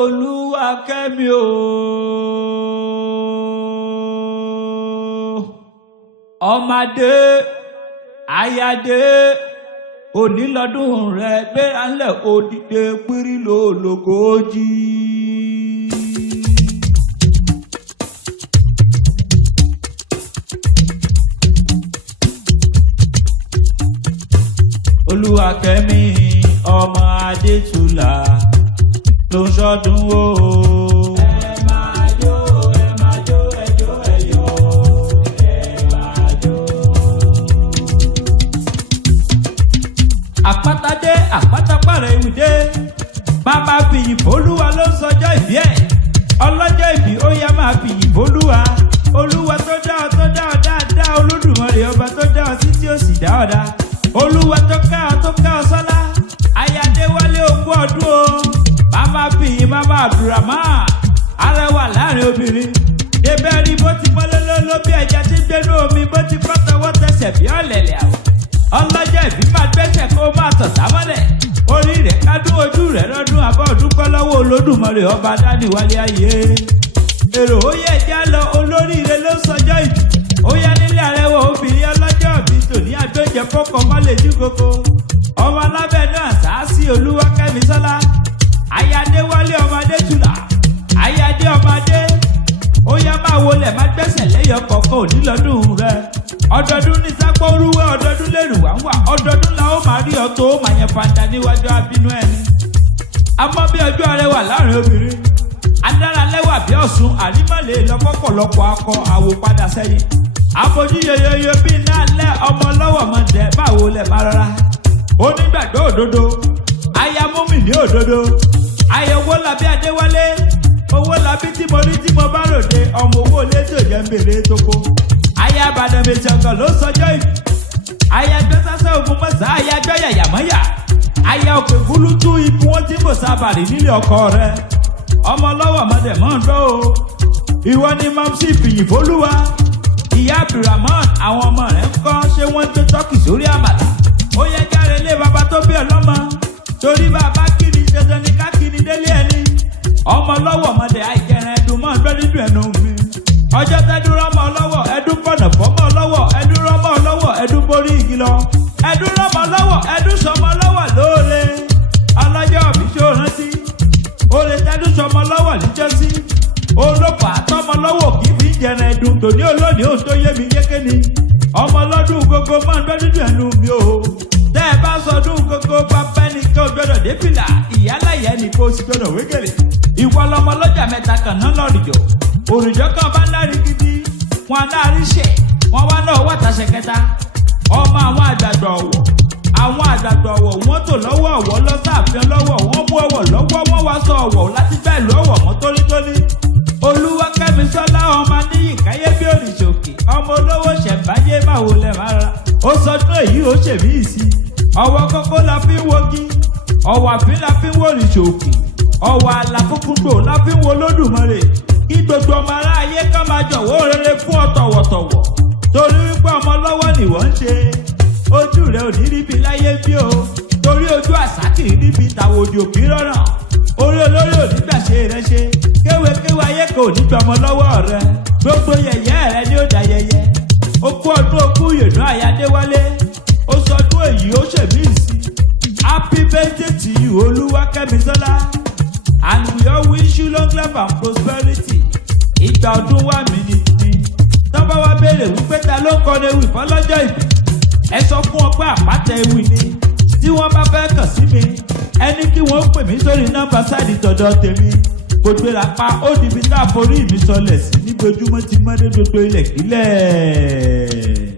Olúwa kẹ́mi o. Ọmọdé ayáde onílọ́dún rẹ̀ gbéra ńlẹ̀ òdìdé pírí lólogójì. Olúwa kẹ́mi ọmọ Adétúlà ló ń ṣọdún o. Ẹ máa jó, ẹ máa jó, ẹ jó, ẹ yọ̀, ẹ máa jó. Àpáta dé, àpáta pààrọ̀ ìwìdé. Bàbá fìyìn f'Olúwa ló ń sọjọ́ ìbí ẹ̀. Ọlọ́jọ́ ìbí ó yá máa fìyìn f'Olúwa. Olúwa tó dá ọ dáadáa. Olódùmarè ọba tó dá ọ sí tí ó sì dá ọ dá. Olúwa tó ká ọ sọ́lá. Ayádéwálé ogún ọdún o. Màmá fìyìn màmá Abdulrahman. Arẹwà láàrin obìnrin. Débẹ̀ rí bó ti mọ́ lólóló bí ẹja tí gbénú omi bó ti kọ́ tọwọ́ tẹsẹ̀ bí ọ̀lẹ̀lẹ̀ àwọ̀. Ọlọ́jọ́ ìbí máa gbẹ́sẹ̀ kó máa tọ̀ sámọ́lẹ̀. Orí rẹ̀ kádùn ojú rẹ̀ lọ́dún àbọ̀ dúpẹ́ lọ́wọ́ Olódùmarè ọba dáníwálé ayé. Èrò ó yẹ já lọ olóríire ló sọjọ́ ìbí. Ó yá nílé arẹwà obìnrin ọlọ́jọ́ ìbí tòní àgbẹ̀jẹ̀ fọ́kọ̀ mọ́lẹ̀ jú koko. Ọmọ alábẹ́ náà sáásí Olúwa kẹ́mi sọ́lá. Ayádéwálé ọmọ Adétúlà. Ayádé ọmọdé. Ó yá máa wọlé má gbẹ́sẹ̀ lẹ́yọ kọ̀ọ̀kan òní lọ́dún rẹ̀. Ọdọọdún ní sápó rúwẹ́ ọdọọdún lérò wá wà. Ọdọọdún la ó máa rí ọtọ ó máa yẹn fanda níwájú abínú ẹni. Àmọ́ bí ọjọ́ arẹwà láàrin obìnrin. Adára lẹ́wà bí Ọ̀ṣun àrímọ̀lẹ́ lọ́pọ̀lọpọ̀ akọ àwò padà sẹ́yìn. Àfojú yoyoyo bí iná lẹ́ ọmọ lọ́wọ́ mọ̀dẹ́ báwo lẹ̀ máa rọra. Onígbàgbọ́ òdodo. Aya mùmínì òdodo. Aya owó labí Adéwálé. Owó labí tí mo rí tí mo bá ròde. Ọmọ owó létò jẹ́ ń bèrè tó kó. Aya Ìbàdàn méjì ọ̀gàn ló sọjọ́ ìbí. Aya gbẹ́sàsẹ́ ògùn mọ́sá. Aya gbọ́ yàyàmọ́yà. Aya òkè gúlútú ibi wọ́n tí kò sábàrì nílé ọkọ rẹ̀. Ọmọ lọ́wọ́ mọ́dẹ̀ mọ́ ń dọ́ o. Ìwọ ni mọ́mísì fìyìn f'Olúwa. Ìyá Abdulrahman àwọn ọmọ rẹ̀ ń kọ́ ṣé wọ́n gbé tọ́kì sórí àmàlà. Ó yẹ járe lé bàbá tó bí ọlọ́mọ. Torí bàbá kiri ṣẹṣẹ ní ká kiri délé ẹni. Ọmọ lọ́wọ́ mọ́dẹ̀ àìjẹrẹ ẹdùn mọ́ ń gbé nínú ẹnu mi. Ọjọ́ tẹ́dún rọ́mọ lọ́wọ́ ẹdún pọ̀nà fọ́mọ lọ́wọ́ ẹdún rọ́mọ lọ́wọ́ ẹdún borí igi lọ. Ẹdún rọ́mọ lọ́wọ́ ẹdún sọmọ lọ́wọ́ lóore. Ọlọ́jọ́ mi ṣó rántí. Olè tẹ́dún sọmọ lọ́wọ́ níjọ́sí. Olóòpà tọmọ lọ́wọ́ kì í fi ń jẹrẹ ẹdùn tòní olóòní ò tó yé mi yéké ni. Ọmọ lọ́dún gbogbo máa ń gbé nínú ẹnu mi o. Tẹ́ ẹ bá sọdún gbogbo pápẹ́ ni kí o gbọ́dọ̀ dé fìlà. Ìyálàyẹ ni kò sì gbọ́dọ̀ wégele. Ìwọ lọmọ lọ́jà mẹ́ta kan náà lọ́rìjọ́. Òrìjọ́ kan bá lárí gidi. Wọn lárí ṣẹ̀. Wọ́n wá náà wà tàṣẹ kẹta. Ọmọ àwọn àgbàgbà ọ̀wọ̀. Àwọn àgbàgbà ọ̀wọ̀ wọ́n tò lọ́wọ́ ọ̀wọ̀ lọ́sàáfíà lọ́wọ́. Wọ́n mú ọ̀wọ̀ lọ́wọ́ wọ́n wá sọ ọ̀wọ̀ láti bẹ́ẹ̀ lú ọ̀wọ̀ mọ́ tónítóní. Olúwa kẹ́mi sọ́lá ọmọ níyì káyé bí òrìṣà òkè. Ọmọ olówó ṣẹ̀báyé máa wò lẹ̀ máa ra. Ó sọdún èyí ó ṣèmí ìsí. Ọwọ́ kókó la fi ń wogi. Ọwọ́ àfin la fi ń wo òrìṣà òkè. Ọwọ́ àlàfúnkúndò la fi ń wo Olódùmarè. Kí gbogbo ọmọ aráyé ká máa jọ̀wọ́ rere fún ọ tọ̀wọ̀tọ̀wọ̀. Torí wípé ọmọ lọ́wọ́ ni wọ́n ń ṣe. Ojú rẹ̀ ò ní ríbi láyé bí o. Torí ojú àṣà kì í ríbi tàwòdì òkè rọrùn. Orí olórí ò ní gbà ṣe rẹ ṣe. Kéwékéwé ayé kò ní gbọmọ lọ́wọ́ rẹ. Gbogbo yẹ̀yẹ́ rẹ ni ó da yẹyẹ. Ó kú ọdún okú yèdú Ayádéwálé. Ó sọdún èyí ó ṣèmí ìsí. Happy birthday to you Olúwa kẹ́mi sọ́lá. And we all wish you long life and prosperity. Ìgbà ọdún wà mí ni. Tọ́ba wa béèrè wípé ta ló ń kọ́ni ewì fọlọ́jọ́ ìbí. Ẹ sọ fún ọ pé àpáta ewì ni. Tí wọ́n bá fẹ́ kàn sí mi, ẹni kí wọ́n pè mí sórí nọ́mbà sáìdì tọ̀dọ̀ tèmi. Gbogbo ìlàpá ó níbi tá a forí mi sọlẹ̀ sí níbi ojúmọ́ ti mọ́dé gbogbo ilẹ̀ kílẹ̀.